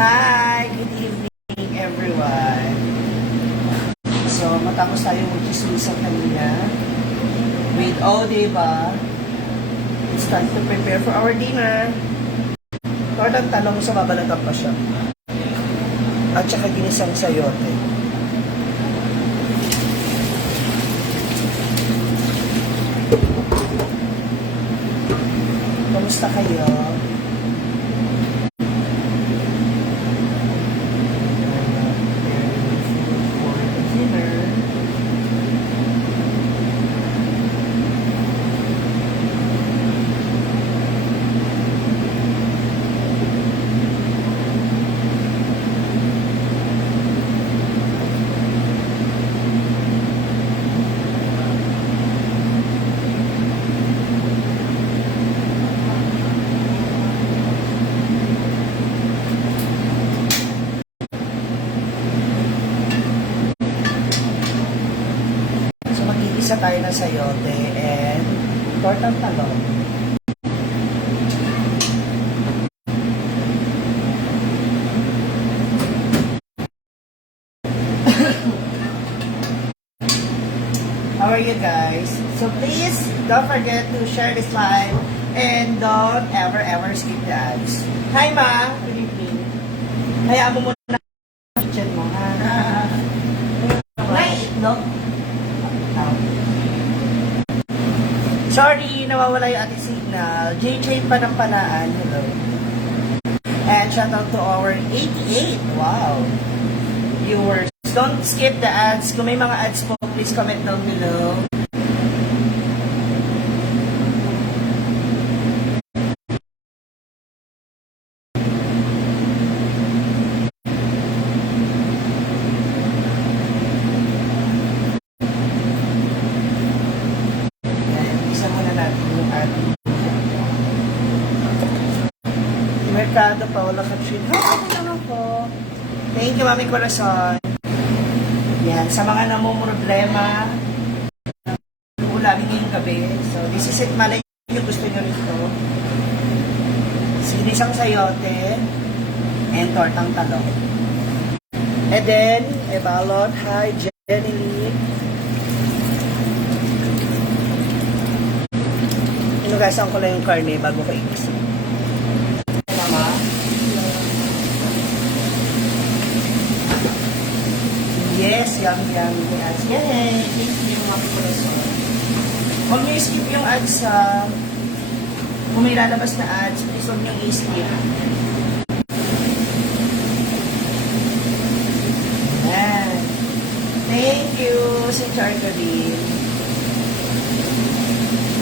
Hi! Good evening, everyone. So, matapos tayo mag-chismisan kanina with diba? It's time to prepare for our dinner. Tortang talong sa babalatan pa siya. At saka ginisang sayote. Kamusta kayo? Isa tayo ng sayote and tortang talong. How are you guys? So please don't forget to share this live and don't ever skip the ads. Hi Ma! Good evening. Hayaan mo muna kitchen mo ha. May itlog. Sorry, nawawala yung ating signal. JJ Panampanaan, hello. And shout out to our 88, wow, viewers. Don't skip the ads. Kung may mga ads po, please comment down below. Mercado Paula Katrin. Okay naman po. Thank you, Mami Corazon. Yan, sa mga namumroblema, uulamin ngayong gabi. So, this is it. Malay nyo, gusto nyo rito. Sinisang sayote and tortang talong. And then, ebalot. Hi, Jenny Lee. Inugasan ko lang yung karne bago ko inisip. Yes, yummy. Ads. Yay! Thank you, mga corazon. Huwag nyo skip yung ads sa... Kung may lalabas na ads, please huwag nyo i-skip. Yan. Thank you, si Chargarin.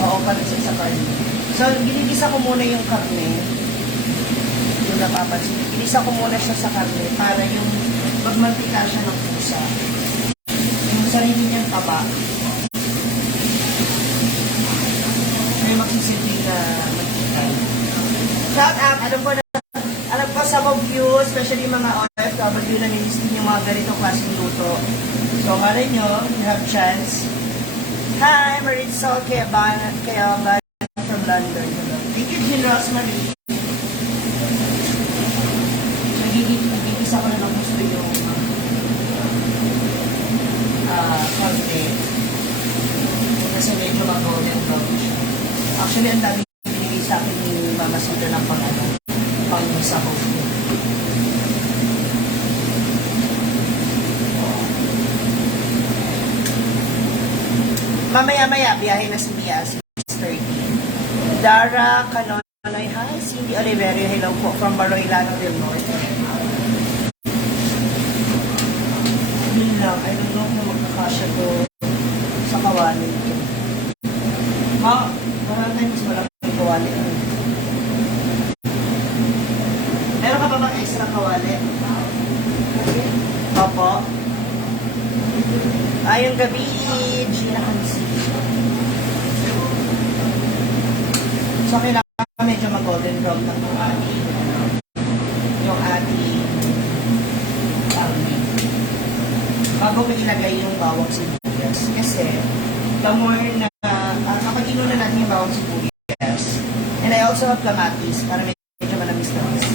Oo, pansin sa karne. So, ginigisa ko muna yung karne. Yung napapansin. Ginigisa ko muna siya sa karne para yung magmantika siya ng pusa. Yung sarili niyang taba. May magsisilbi na mantika. Shout out! Alam ko sa mga views, especially mga OFW na nilistin yung mga ganitong klaseng luto. So, malay nyo, you have chance. Hi, Marisol Kayala from London. Thank you, Jean Rosemary. Nagigisa ko na ng gusto yung konti. Kasi medyo mag-golden brown siya. Actually, ang dami binigay sa akin yung Mama Sita ng pang-sabaw niya. Mamaya-maya, biyahe na si Mia, 6:30. Dara Canonoy, hi. Cindy Oliverio, hello po, from Baroilano del Norte. Yun lang, I don't know kung magkakasya to sa kawali. Marami times malaking kawali. Meron ka ba bang extra kawali? Opo. Ayong gabi, Gina Hansi. So, kailangan medyo mag-golden brown ng yung ating bago ko ilagay yung bawang sibuyas. Kasi, the more na kapag inuna natin yung bawang sibuyas, and I also have kamatis para medyo manamis-namis.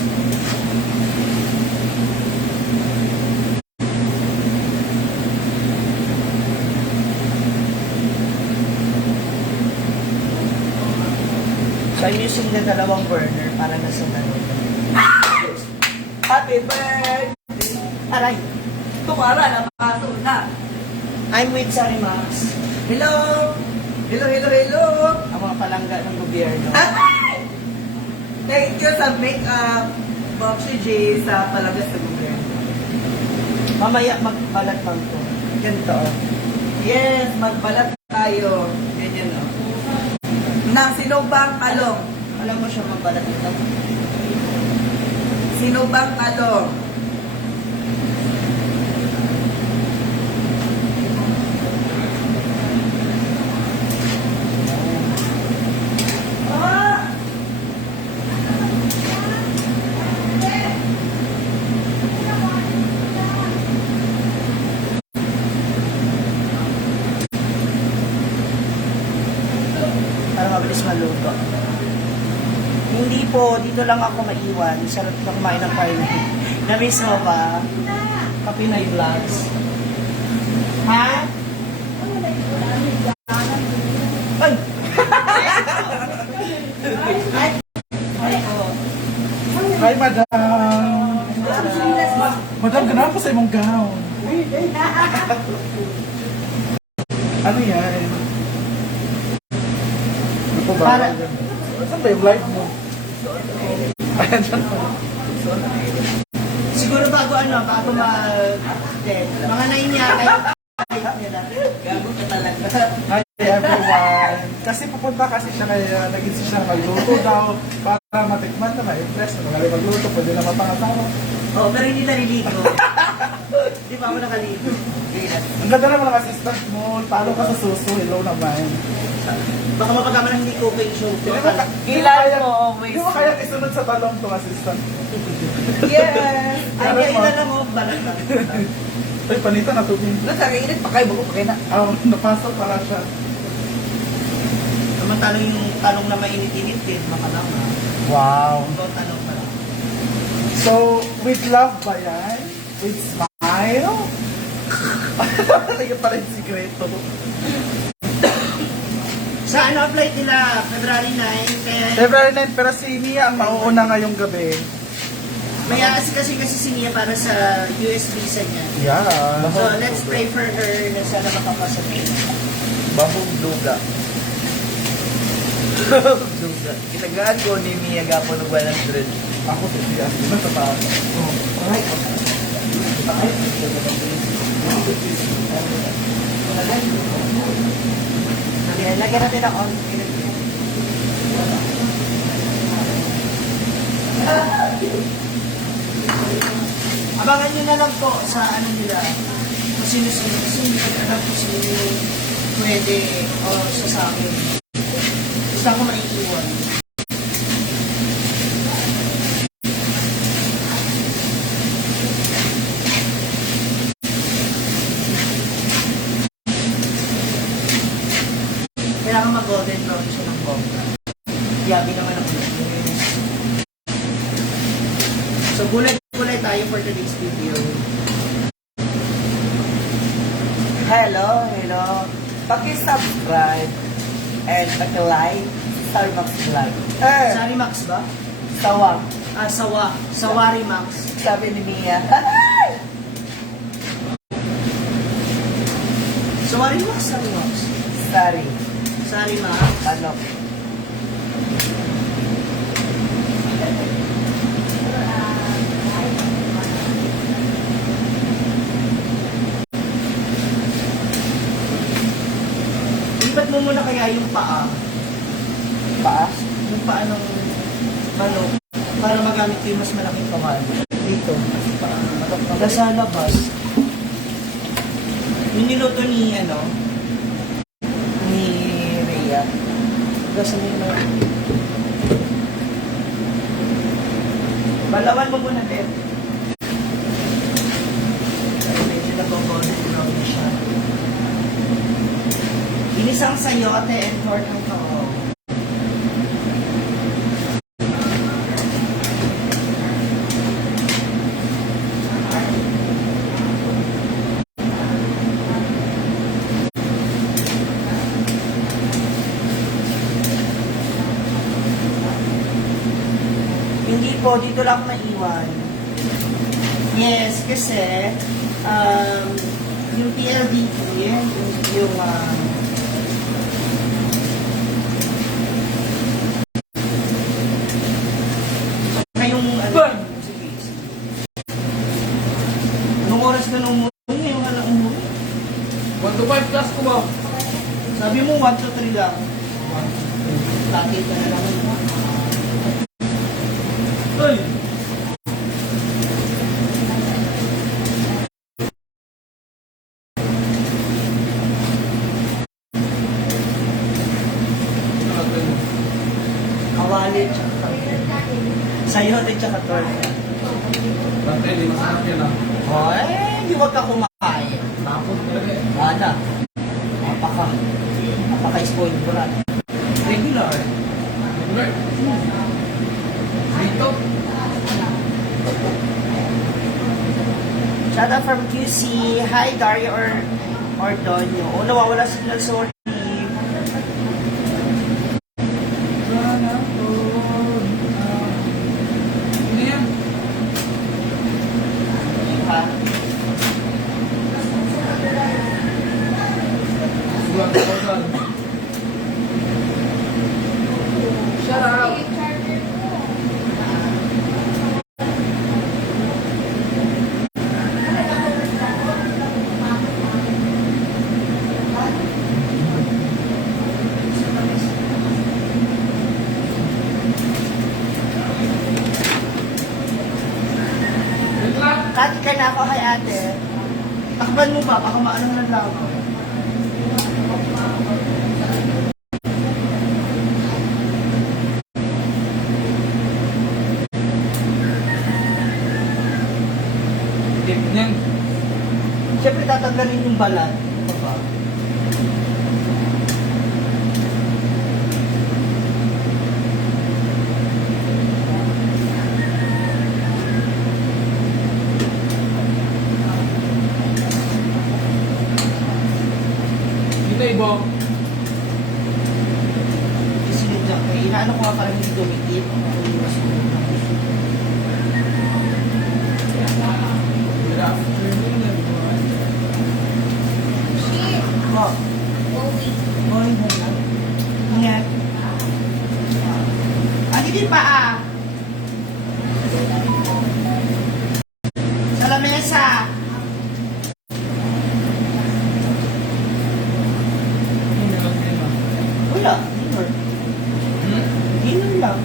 So, I'm using the dalawang burner para nasa dalawang. Happy birthday! Aray! Tumara, napakaso na. I'm with Sarimax. Hello! Hello, hello, hello! Ang mga palangga ng gobyerno. Thank you sa make-up. Boxy J sa palagas sa gobyerno. Mamaya magbalat lang to. Ganito. Yes, magbalat tayo. Ganyan o. Nang sinubang talong. Alam mo siya magbalat ito. Sinubang talong. Para mabilis maluto. Hindi po, dito lang ako maiwan. Sarap na kumain ng karne. Na-miss mo ba? Kapinay Vlogs. Ha? Ay! Hi, madam. Madam, ganaan po sa imong gown. Ano yan? Ano po ba? Para- Saan ba yung live mo? Ayan, dyan po. Siguro bago bago mga 9 yata. Gago ka talaga. Hi, everyone. Kasi pupunta kasi siya kaya nag-insist siya magluto daw para matikman na ma-impress na magaling magluto. Pwede na mapangasawa. Oh, pero hindi naliligo. Di pa ako nakaligo. Ang ganda naman ang assistant mo. Paano ka sa suso? Hello naman. Baka mapagkama ng hindi ko kayo show. Ilan mo always. Di mo kaya isunod sa talong to assistant? Yes. Ay, hindi, ilan lang mo. Balat lang. Ay, panita na to. Nagkakainit pa kayo. Bago pa kayo na. Napasok pala siya. Samantalang yung talong na mainit-init din. Baka lang ha. Wow. Ito talong pa lang. So, with love ba yan? With smile? Talaga pala yung sikreto. Sa apply nila, February 9, kaya February 9, pero si Mia ang mauuna ngayong gabi. may kasi si Nia para sa US visa niya. Yeah. So, let's pray for her na sana makapasok. Bahog duga. Duga. Kitagaan ko ni Mia Gapo ng 100. Ako si Mia. Di ba sa taas? Alright. Lagyan natin ang on. Abangan nyo na lang po sa ano nila. Kung sino-sino. Kasi hindi ko alam kung sino yung pwede o sa akin. Gusto ako maiiwan. Kailangan mag-golden brown siya ng bongga. Yabi naman ako. So, gulay tayo for today's video. Hello, hello. Paki-subscribe and paki-like Starbucks Vlog. Sari Max ba? Sawang. Ah, Sawari Max. Sabi ni Mia. Sawari Max, Sari Max. Sorry. Sari Max. Ano? Lipat mo muna kaya yung paa. Pa? Yung paa ng manok. Para magamit ko yung mas malaking kawal. Dito. Paa ng manok. Pagka sa labas. Yung niluto ni, ni Rhea. Gasa mo yung balawan mo muna, Ted. Ay, medyo nag-golden brown na siya. Inisang sayote and pork ang tao. po, dito lang ako naiwan. Yes, kasi yung PLDT, yung saka yung sige, sige. Nung oras ka nung umuwi, ngayon ka na umuwi. 1 to 5 plus ko ba? Sabi mo 1 to 3 lang. Laki ka na lang. Ay! Kawali tsaka sayote tsaka torta. Dati, di masarap yan ah. Oh, hindi wag ka kumain. Tapos talaga eh. Wala. Napaka-spoiled ko lang. Regular. Regular. Dito. Shout out from QC. Hi, Dario or Donyo. Oh, nawawala signal, sorry. Ano yan? Ha? Sulat ko dyan. Shut up! Kati ka na ako, hi ate. Takban mo ba? Baka maano na lang ako. Tip niyan. Siyempre tatanggalin yung balat. Diba? Dito ibo. Isunod dyan. Inaano ko nga parang hindi dumikit. Good afternoon everyone. Oh. Going home na. Ingat. Ano din pa ah? Sa lamesa. Ano lang yan ah? Wala. Dinner. Dinner lang.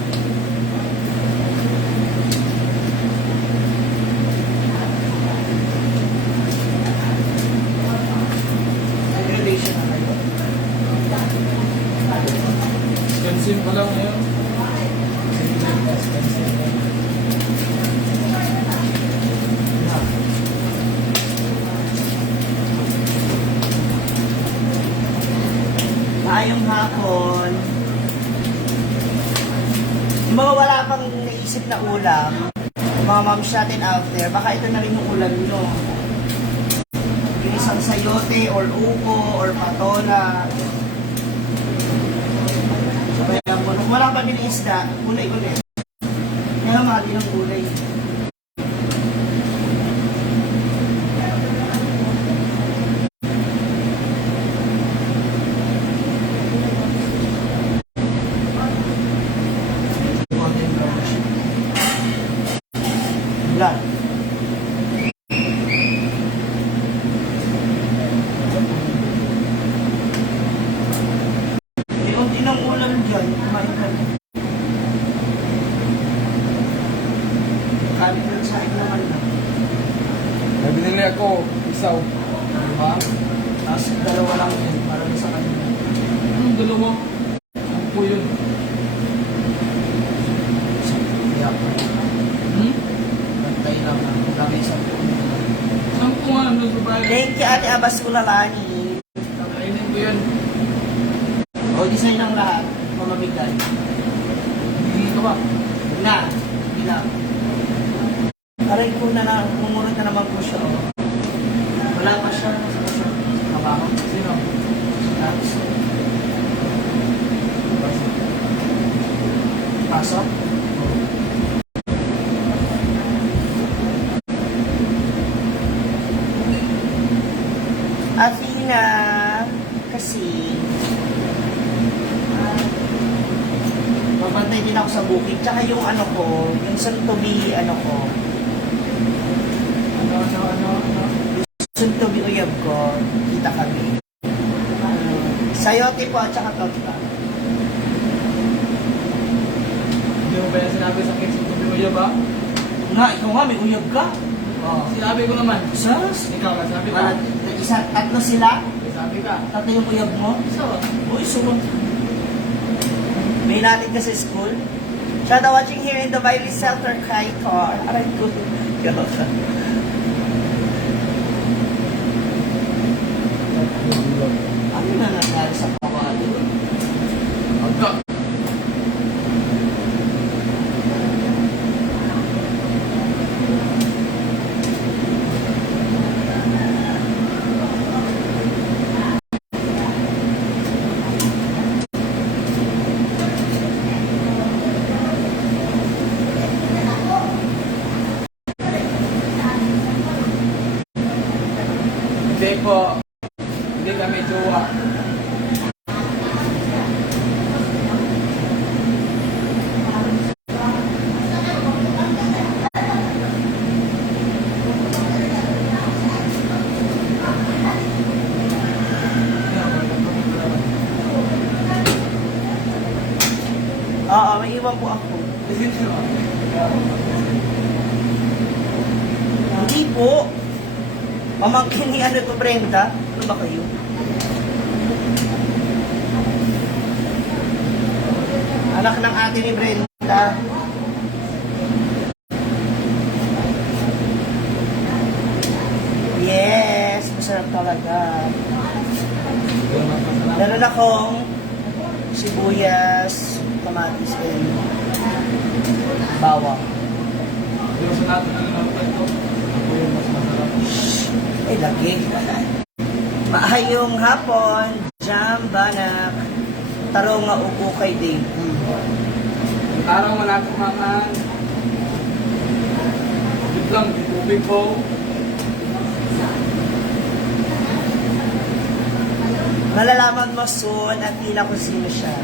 Relation na kayo. Expensive pa lang ngayon. Maayong hapon. Yung mga wala pang naisip na ulam, mga moms natin out there, baka ito na rin yung ulam nyo. Yung isang sayote, or upo, or patola. Sabayan mo. Kung wala pa din isda, gulay-gulay. Kaya mahal din ang gulay. Wala. May unti ng ulam dyan, kumain ka na. Kalit lang sa akin naman na. May binili ako isaw. Diba? Tapos dalawa lang yun, para sa kanila. Anong dalawa? Ano po yun? Kaya pa. Bantay lang na. Dami sa Saan po nga ano sa bayan? Thank you, Ate Abas Kulalani. Kainin ko yan. O, design ng lahat. Mamamigay. Hindi ka ba? Huwag na. Hindi lang. Aray ko na mumurot na naman po siya. Oh. Wala pa siya. Kabaho. Sino? Tapos. Pasok. Athena, kasi mabantay din ako sa bukid. Tsaka yung ano ko, yung soon to be, ano ko, soon to be uyab ko, kita kami. Sayote po at tsaka torta. Hindi mo ba yan sinabi sa akin sa tuloy ba? Nga, ikaw nga, may uyab ka. Oo. Sinabi ko naman. Sas? Ikaw ka, sabi Ah, ka. tatlo sila? Sabi ka. Tatlo yung uyab mo? So, Uy, surong. May natin ka sa school? Shout out watching here in the Viley Shelter Kai Car. Aray ko. Gano'n ka. Ano na nangyari sa kawali? agka. Hindi po. Hindi kami jowa. Oo, may iwan po ako. Hindi po. Pamangkin ni ano to, Brenda? Ano ba kayo? Anak ng ate ni Brenda. Yes, masarap talaga. Meron akong sibuyas, kamatis, and bawang. Gusto natin ang naman ito. Ako yung mas masarap. Eh, lagi. Maayong hapon, jam, banak, tarong nga upo kay Dave. Araw mo natin mga biglang tubig po. Malalaman mo soon at tila kung sino siya.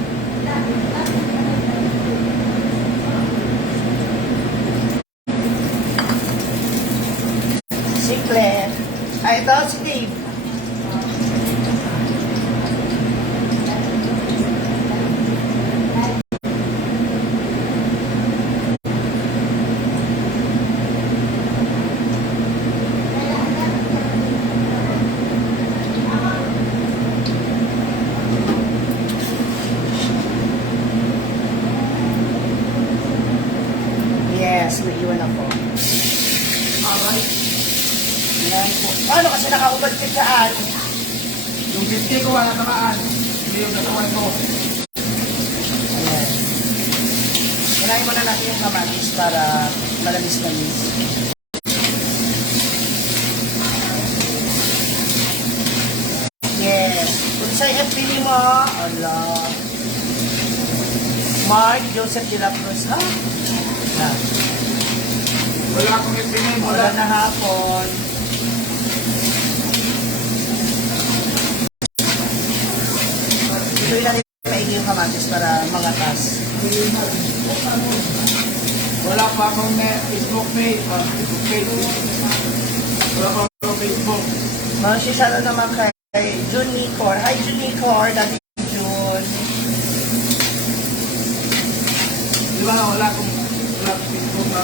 Si Claire. Ay, ito si Dave. Yes, may iwan ako. Alright. Yan po. Paano kasi nakaubad ka saan? Yung 50 ko wala tamaan. Hindi yung natawan ko. Ayan. Kinain muna natin yung kamatis para malamis-lamis. Yes. Kung sa FB mo, Allah. Mark Joseph de la Cruz. Ah. Na. Wala akong ipinin. Wala na hapon. Ituloy natin maigi yung kamatis para mangatas. Wala pa akong Facebook page. Facebook page. Wala pa akong Facebook. Magsisalo naman kay June Nicor. Hi June Nicor, dati June. Di ba wala akong Facebook na.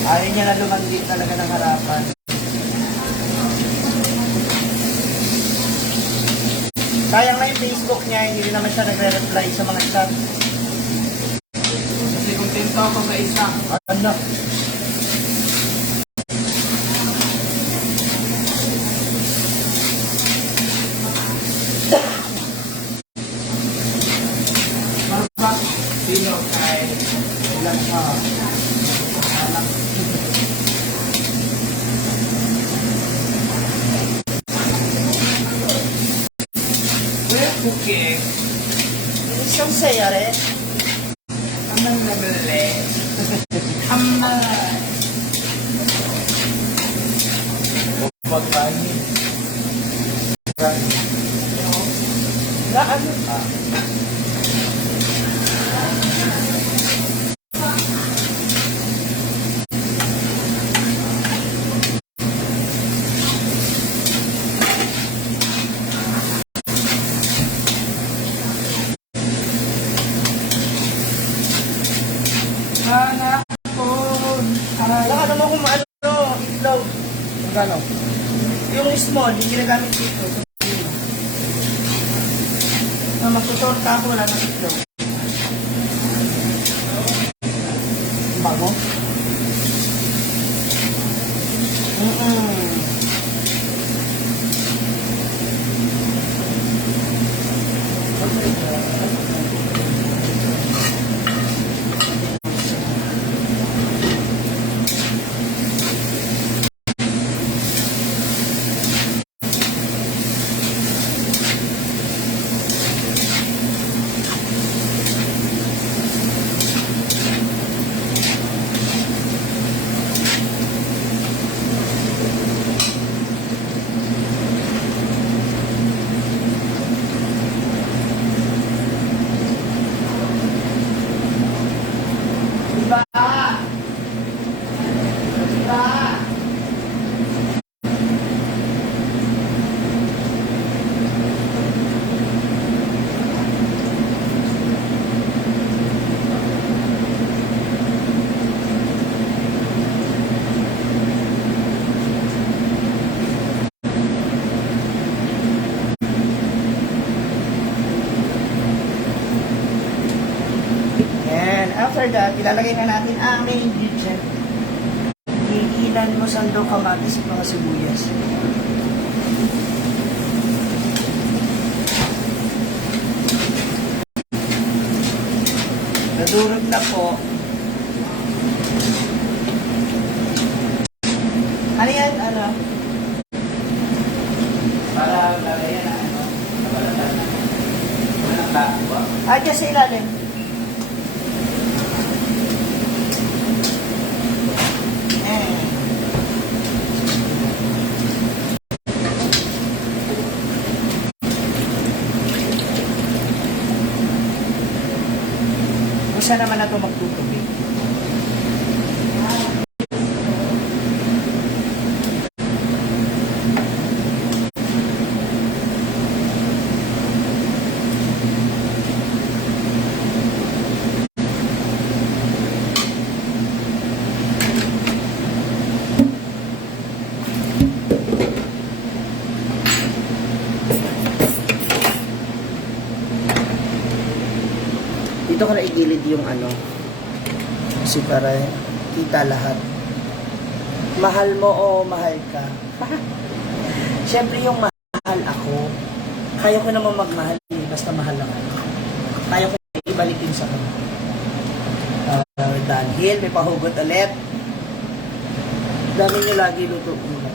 Ayaw niya na lumandi talaga ng harapan. Sayang na yung Facebook niya, hindi rin naman siya nagre-reply sa mga chat. Kasi kontento ako sa isa. Ano? Marba. Sino kay Ilan siya? Anak. Well, cooking. Isang saya rin. Anong nabili? Hamay. Huwag ba Anak ko, Baka naman kung ano, itlog. magkano? Yung small, yung ginagamit dito. Magtutorta ako, wala ng itlog. Bago? Diba? Diba? Yan. After that, ilalagay na natin ang main ingredient. Hihilan mo sando, kamatis at mga sibuyas. Nadurog na po. Ano yan? Ano? Para lagayan na ano, nabalatan na. Walang tao ba? Dyan sa ilalim. Gusto naman na ito magtutubig. Dito ko na igilid yung ano. Kasi para kita lahat. Mahal mo o mahal ka? Siyempre yung mahal ako. Kaya ko naman magmahal eh. Basta mahal lang ako. Kaya ko ibalikin sa kanya. Dahil may pahugot ulit. Dami nyo lagi luto ulam.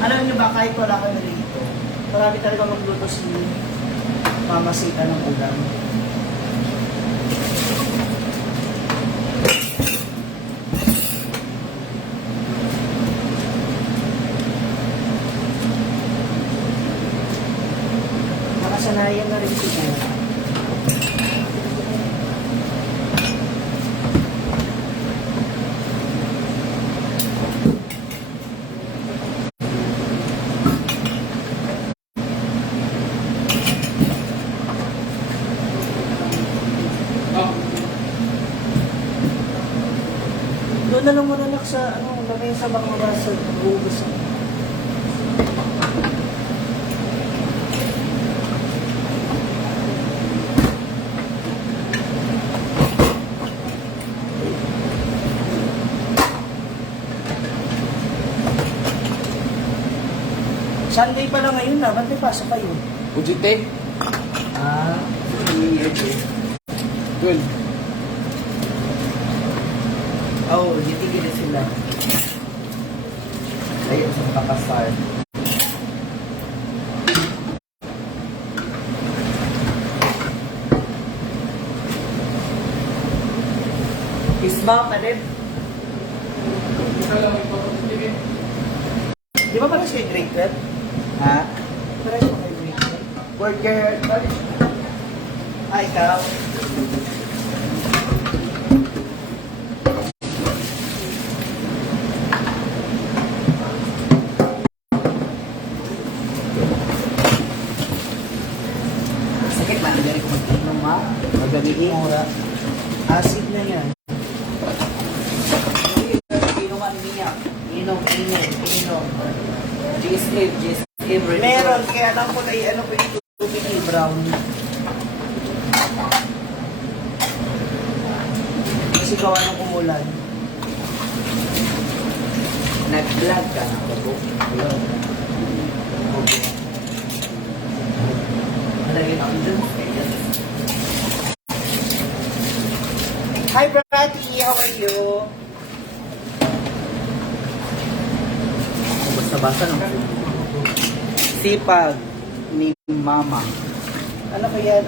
Alam niyo ba, kahit wala kami rito, marami talaga magluto si Mama Sita ng ulam. Nakasanayan na rin siguro. Doon na lang muna nak sa ano, lagay sa bangura sa bugas. Sunday pa lang ngayon na, ba't may pasok kayo? Ujite? Ah, Good. oh, titigil na sila. Ayun sa kakasar. Trabaho pa rin. Di ba parang siya grade 12? Ha? Parang siya grade 12. Worker. Ah, ikaw. Sakit man. Hindi ko mag-inom ha. Magabihin. Mura. Acid na yan. Inuman niya. Inom. GSA. Meron, kaya lang ko na ano ko yung tubig ni brown. Kasi gawa ng umulan. Nag-vlog ka na. Malagay ako dun. Hi, Brati! How are you? Basta-basta ng sipag ni mama. Ano ko yan?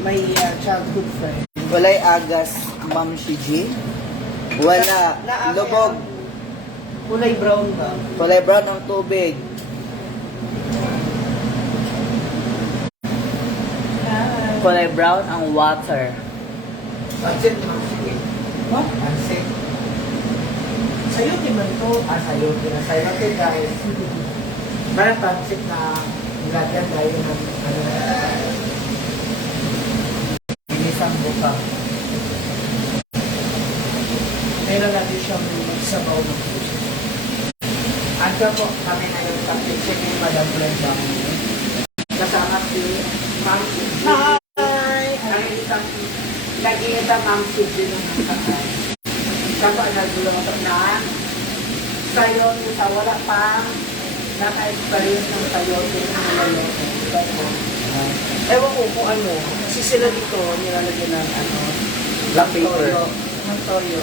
My childhood friend. Walay agas, ma'am si G. Wala. Lubog. Kulay brown ba? Kulay brown ang tubig. Kulay brown ang water. Pansit, ma'am, sige. What? Pansit. Sa'yo, di man to. Sayote na. Sayote guys. Parang pansit na nilagyan tayo ng inisang buka. Meron natin siyang magsabaw ng puso. Anto po kami ngayon sa kitchen ni Madam Brenda. Kasama si Ma'am Siji. Hi! Ang isang nag-iisa Ma'am Siji nung nakakay. Kapag nagluluto na sayote sa wala pa naka-experience ng sayote na niluluto. Ewan ko kung ano. Kasi sila dito, nilalagyan ng ano, Black paper. toyo. Ng toyo.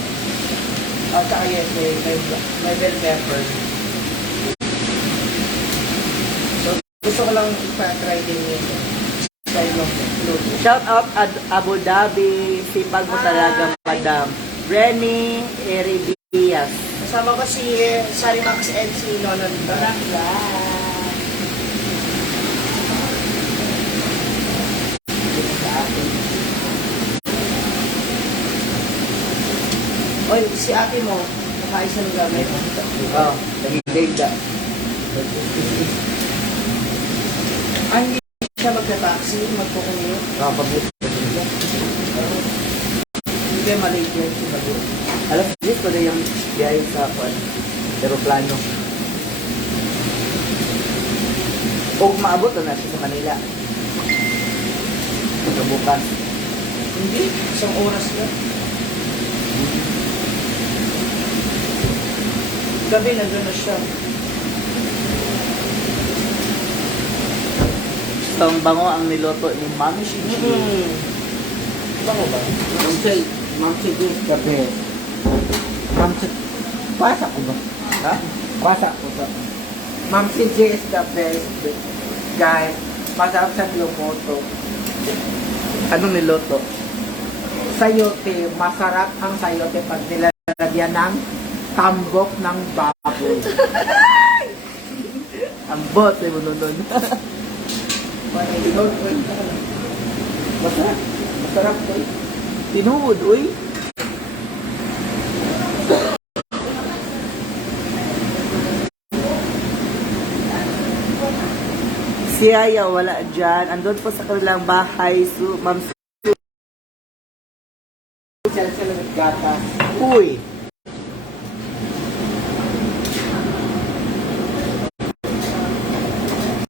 At saka yes, may bell pepper. So, gusto ko lang ipa-try din yun. Style ng luto. Shout out Abu Dhabi. Sipag mo talaga, madam. Renny Eridias. Kasama ko si Sarimax and si Nonon. Oy, si ate mo, nakaisa ng gamit. Oh, nagiging ka. Ay, hindi siya magka-taxi, magkukumute. Kapag Hindi kayo malate yun. alas 10 pa na yung biyahe sa aeroplano. O maabot na siya sa Manila. Bukas. Hindi, isang oras na. Gabi, nandun na siya. So, ang bango ang niloto ni Mami Shiji. Bango ba? Ma'am Siji is the best. Ma'am Siji, basa ko ba? Ha? Basa ko ba? Ma'am Siji is the best. Guys, masarap sa nilumoto. Anong niloto? Sayote, masarap ang sayote pag nilalagyan ng tambok ng baboy. Ang bot ay mununod. Masarap. Masarap po. Tinuod, uy. Si Aya wala dyan. Andun po sa kanilang bahay. Ma'am Sila ng gatas. Uy.